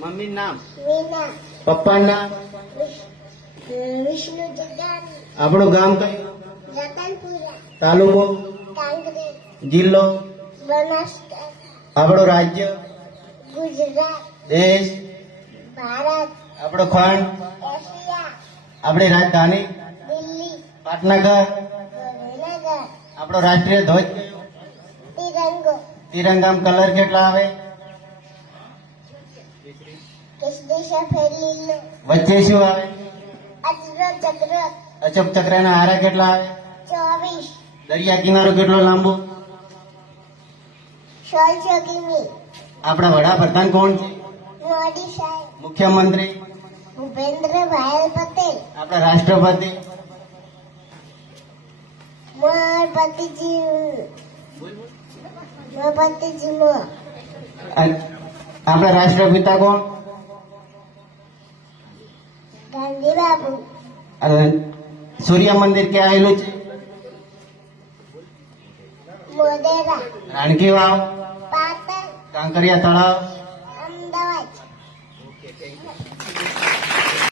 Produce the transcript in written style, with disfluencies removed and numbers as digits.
Mummy નામ? વીના. પપ્પા નામ? વિષ્ણુ જગાની. આપણું ગામ કયું? રતનપુરા. તાલુકો? કાંકરેજ. જિલ્લો? બનાસકાંઠા. આપણું રાજ્ય? ગુજરાત. દેશ? ભારત. આપણો ખંડ? એશિયા. આપણી રાજધાની? દિલ્હી. પાટનગર? ગાંધીનગર. આપણો રાષ્ટ્રીય ધ્વજ કયો? તિરંગો. તિરંગામાં કલર કેટલા આવે? કેસરી સફેદ લીલો. વચ્ચે શું આવે? અજરો ચક્ર. અશોક ચક્રના હારા કેટલા આવે? 24. દરિયા કિનારો કેટલો લાંબો? 16 કિમી. આપણા વડાપ્રધાન કોણ છે? મોદી સાહેબ. મુખ્યમંત્રી? ભૂપેન્દ્રભાઈ પટેલ. આપણા રાષ્ટ્રપતિ? મોપતિજી. આપણા રાષ્ટ્રપિતા કોણ? ગાંધી બાબુ. સૂર્ય મંદિર ક્યાં આવેલું છે? મોઢેરા. રાણકી વાવ? પાટણ. કાંકરિયા તળાવ?